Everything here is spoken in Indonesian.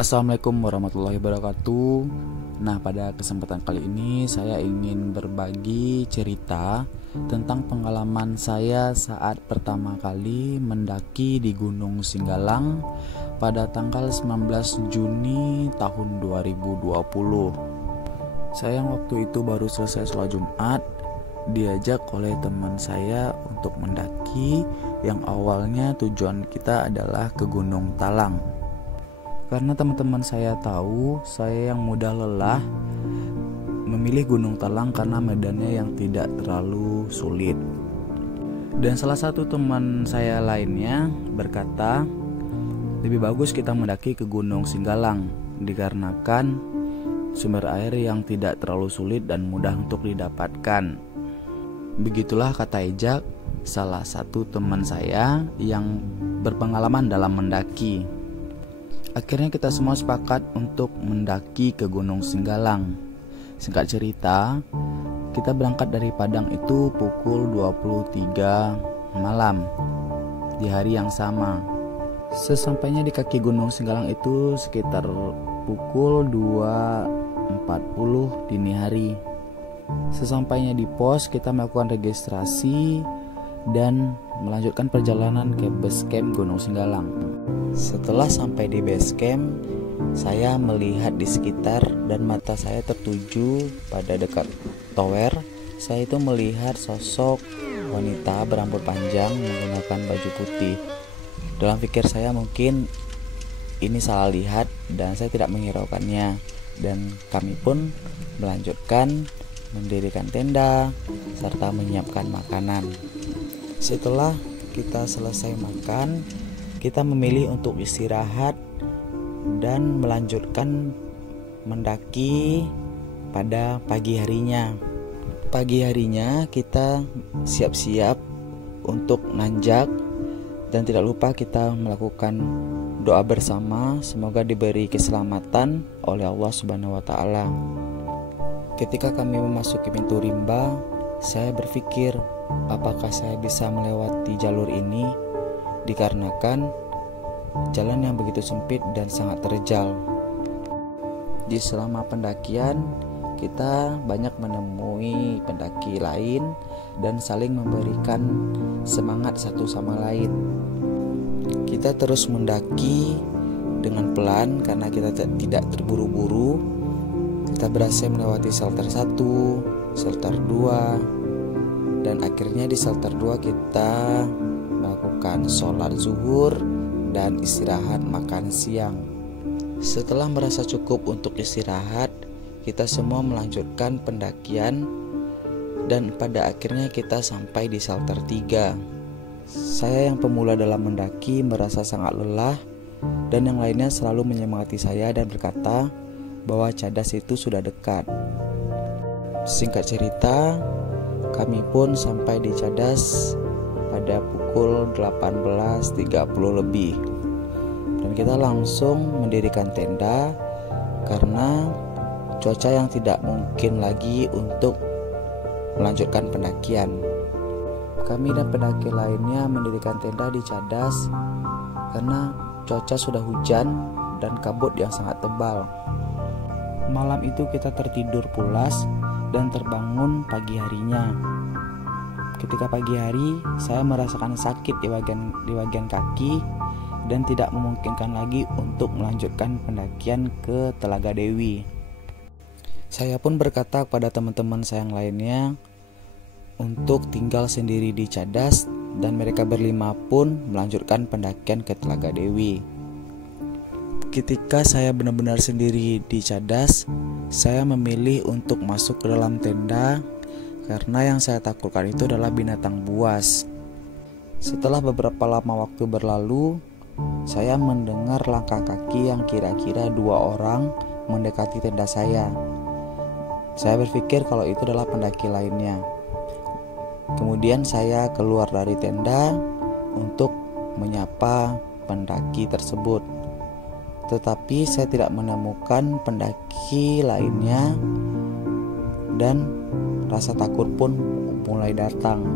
Assalamualaikum warahmatullahi wabarakatuh. Nah, pada kesempatan kali ini saya ingin berbagi cerita tentang pengalaman saya saat pertama kali mendaki di Gunung Singgalang pada tanggal 19 Juni tahun 2020. Saya waktu itu baru selesai sholat Jumat, diajak oleh teman saya untuk mendaki yang awalnya tujuan kita adalah ke Gunung Talang. Karena teman-teman saya tahu saya yang mudah lelah, memilih Gunung Talang karena medannya yang tidak terlalu sulit. Dan salah satu teman saya lainnya berkata, lebih bagus kita mendaki ke Gunung Singgalang dikarenakan sumber air yang tidak terlalu sulit dan mudah untuk didapatkan. Begitulah kata Ejak, salah satu teman saya yang berpengalaman dalam mendaki. Akhirnya kita semua sepakat untuk mendaki ke Gunung Singgalang. Singkat cerita, kita berangkat dari Padang itu pukul 23 malam di hari yang sama. Sesampainya di kaki Gunung Singgalang itu sekitar pukul 2.40 dini hari. Sesampainya di pos, kita melakukan registrasi dan melanjutkan perjalanan ke base camp Gunung Singgalang. Setelah sampai di base camp, saya melihat di sekitar dan mata saya tertuju pada dekat tower. Saya itu melihat sosok wanita berambut panjang menggunakan baju putih. Dalam pikir saya mungkin ini salah lihat dan saya tidak menghiraukannya. Dan kami pun melanjutkan mendirikan tenda serta menyiapkan makanan. Setelah kita selesai makan, kita memilih untuk istirahat dan melanjutkan mendaki pada pagi harinya. Pagi harinya kita siap-siap untuk nanjak dan tidak lupa kita melakukan doa bersama semoga diberi keselamatan oleh Allah Subhanahu wa taala. Ketika kami memasuki pintu rimba, saya berpikir apakah saya bisa melewati jalur ini dikarenakan jalan yang begitu sempit dan sangat terjal. Di selama pendakian kita banyak menemui pendaki lain dan saling memberikan semangat satu sama lain. Kita terus mendaki dengan pelan karena kita tidak terburu-buru. Kita berhasil melewati shelter 1, shelter 2, dan akhirnya di shelter 2 kita melakukan sholat zuhur dan istirahat makan siang. Setelah merasa cukup untuk istirahat, kita semua melanjutkan pendakian dan pada akhirnya kita sampai di shelter 3. Saya yang pemula dalam mendaki merasa sangat lelah dan yang lainnya selalu menyemangati saya dan berkata bahwa cadas itu sudah dekat. Singkat cerita, kami pun sampai di cadas pada pukul 18.30 lebih dan kita langsung mendirikan tenda karena cuaca yang tidak mungkin lagi untuk melanjutkan pendakian. Kami dan pendaki lainnya mendirikan tenda di cadas karena cuaca sudah hujan dan kabut yang sangat tebal. Malam itu kita tertidur pulas dan terbangun pagi harinya. Ketika pagi hari, saya merasakan sakit di bagian kaki dan tidak memungkinkan lagi untuk melanjutkan pendakian ke Telaga Dewi. Saya pun berkata kepada teman-teman saya yang lainnya untuk tinggal sendiri di cadas dan mereka berlima pun melanjutkan pendakian ke Telaga Dewi. Ketika saya benar-benar sendiri di cadas, saya memilih untuk masuk ke dalam tenda karena yang saya takutkan itu adalah binatang buas. Setelah beberapa lama waktu berlalu, saya mendengar langkah kaki yang kira-kira 2 orang mendekati tenda saya. Saya berpikir kalau itu adalah pendaki lainnya. Kemudian saya keluar dari tenda untuk menyapa pendaki tersebut. Tetapi saya tidak menemukan pendaki lainnya dan rasa takut pun mulai datang.